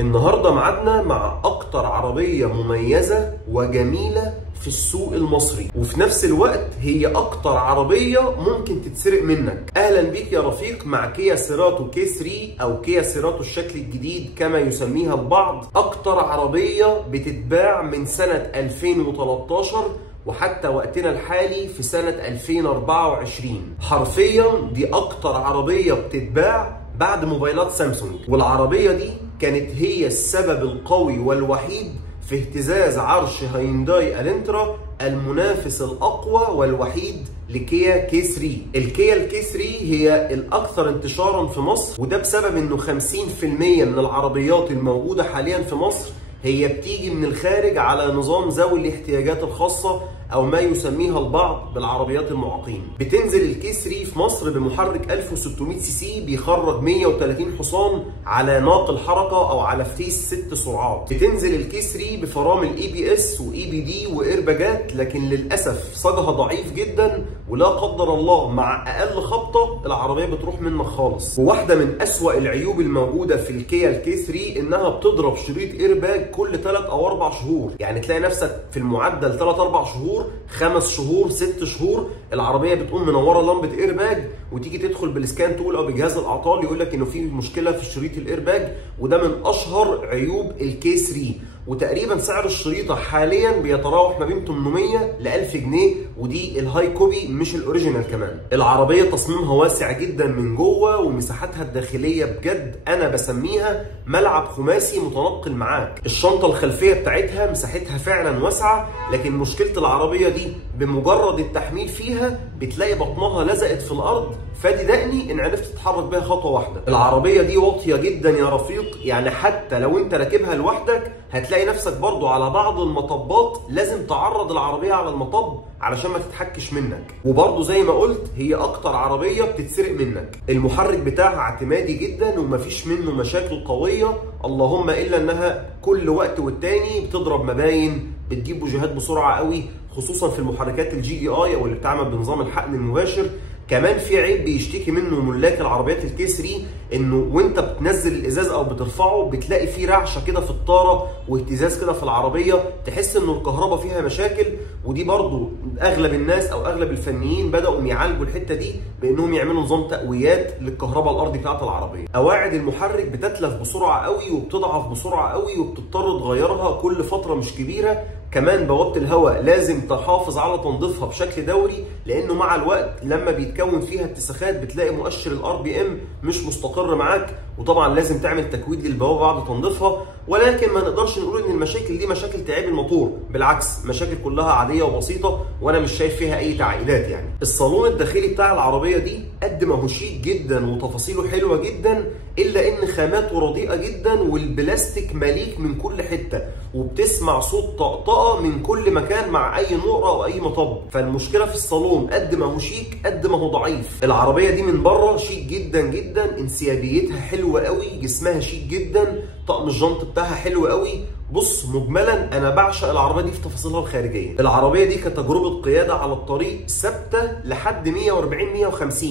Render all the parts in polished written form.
النهارده معادنا مع اكتر عربية مميزة وجميلة في السوق المصري، وفي نفس الوقت هي اكتر عربية ممكن تتسرق منك. اهلا بيك يا رفيق مع كيا سيراتو كي 3 او كيا سيراتو الشكل الجديد كما يسميها البعض. اكتر عربية بتتباع من سنة 2013 وحتى وقتنا الحالي في سنة 2024. حرفيا دي اكتر عربية بتتباع بعد موبايلات سامسونج، والعربية دي كانت هي السبب القوي والوحيد في اهتزاز عرش هيونداي الانترا المنافس الاقوى والوحيد لكيا كي 3. الكيا الكي 3 هي الاكثر انتشارا في مصر، وده بسبب انه 50% من العربيات الموجودة حاليا في مصر هي بتيجي من الخارج على نظام ذوي الاحتياجات الخاصة او ما يسميها البعض بالعربيات المعاقين. بتنزل الكي 3 في مصر بمحرك 1600 سي سي بيخرج 130 حصان على ناقل حركة او على فتيس 6 سرعات. بتنزل الكي 3 بفرامل اي بي اس واي بي دي وايرباجات، لكن للاسف صاجها ضعيف جدا، ولا قدر الله مع اقل خبطة العربية بتروح منك خالص. وواحدة من اسوأ العيوب الموجودة في الكيا الكي 3 انها بتضرب شريط ايرباج كل 3 أو 4 شهور، يعني تلاقي نفسك في المعدل 3-4 شهور 5 شهور 6 شهور العربيه بتقوم منوره لمبه ايرباج، وتيجي تدخل بالسكان تول او بجهاز الاعطال يقول لك انه في مشكله في شريط الايرباج، وده من اشهر عيوب الكي 3. وتقريبا سعر الشريطه حاليا بيتراوح ما بين 800 ل 1000 جنيه، ودي الهاي كوبي مش الاوريجينال كمان. العربيه تصميمها واسع جدا من جوه، ومساحتها الداخليه بجد انا بسميها ملعب خماسي متنقل معاك. الشنطه الخلفيه بتاعتها مساحتها فعلا واسعه، لكن مشكله العربيه دي بمجرد التحميل فيها بتلاقي بطنها لزقت في الارض، فادي دقني ان عرفت تتحرك بيها خطوه واحده. العربيه دي واطيه جدا يا رفيق، يعني حتى لو انت راكبها لوحدك هتلاقي نفسك برضو على بعض المطبات لازم تعرض العربيه على المطب علشان ما تتحكش منك. وبرضو زي ما قلت هي اكتر عربيه بتتسرق منك. المحرك بتاعها اعتمادي جدا ومفيش منه مشاكل قويه، اللهم الا انها كل وقت والتاني بتضرب مباين، بتجيب بوجيهات بسرعه قوي، خصوصا في المحركات الجي دي اي او اللي بتعمل بنظام الحقن المباشر. كمان في عيب بيشتكي منه ملاك العربيات الكي 3، انه وانت بتنزل الازاز او بترفعه بتلاقي فيه رعشه كده في الطاره واهتزاز كده في العربيه، تحس انه الكهرباء فيها مشاكل. ودي برضو اغلب الناس او اغلب الفنيين بداوا يعالجوا الحته دي بانهم يعملوا نظام تقويات للكهرباء الارضي بتاعت العربيه. قواعد المحرك بتتلف بسرعه قوي وبتضعف بسرعه قوي، وبتضطر تغيرها كل فتره مش كبيره. كمان بوابه الهواء لازم تحافظ على تنظيفها بشكل دوري، لانه مع الوقت لما بيتكون فيها اتساخات بتلاقي مؤشر الار بي ام مش مستقر معاك، وطبعا لازم تعمل تكويد للبوابه بعد تنظيفها. ولكن ما نقدرش نقول ان المشاكل دي مشاكل تعيب الموتور، بالعكس مشاكل كلها عاديه وبسيطه، وانا مش شايف فيها اي تعقيدات. يعني الصالون الداخلي بتاع العربيه دي قد ما هو شيك جدا وتفاصيله حلوه جدا، الا ان خاماته رديئه جدا والبلاستيك مليك من كل حته، وبتسمع صوت طقطقه من كل مكان مع اي نقره او اي مطب. فالمشكله في الصالون قد ما هو شيك قد ما هو ضعيف. العربيه دي من بره شيك جدا جدا، انسيابيتها حلوه قوي، جسمها شيك جدا، طقم الجنط بتاعها حلو قوي. بص مجملا انا بعشق العربيه دي في تفاصيلها الخارجيه. العربيه دي كتجربه قياده على الطريق ثابته لحد 140 150،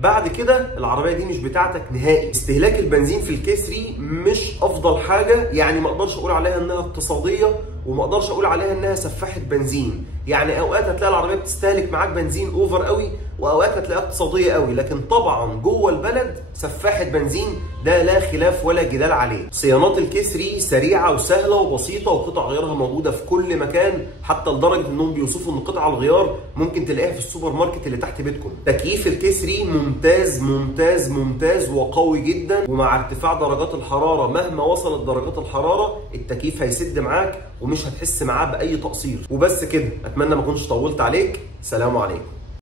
بعد كده العربيه دي مش بتاعتك نهائي. استهلاك البنزين في الكي 3 مش افضل حاجه، يعني ما اقدرش اقول عليها انها اقتصاديه، وما اقدرش اقول عليها انها سفاحه بنزين. يعني اوقات هتلاقي العربيه بتستهلك معاك بنزين اوفر قوي، واوقات هتلاقيها اقتصاديه قوي، لكن طبعا جوه البلد سفاحه بنزين ده لا خلاف ولا جدال عليه. صيانات الكي 3 سريعه وسهله وبسيطه، وقطع غيارها موجوده في كل مكان، حتى لدرجه انهم بيوصفوا ان قطع الغيار ممكن تلاقيها في السوبر ماركت اللي تحت بيتكم. تكييف الكي 3 ممتاز ممتاز ممتاز وقوي جدا، ومع ارتفاع درجات الحراره مهما وصلت درجات الحراره التكييف هيسد معاك ومش هتحس معاه باي تقصير. وبس كده، اتمنى ما اكونش طولت عليك. سلام عليكم.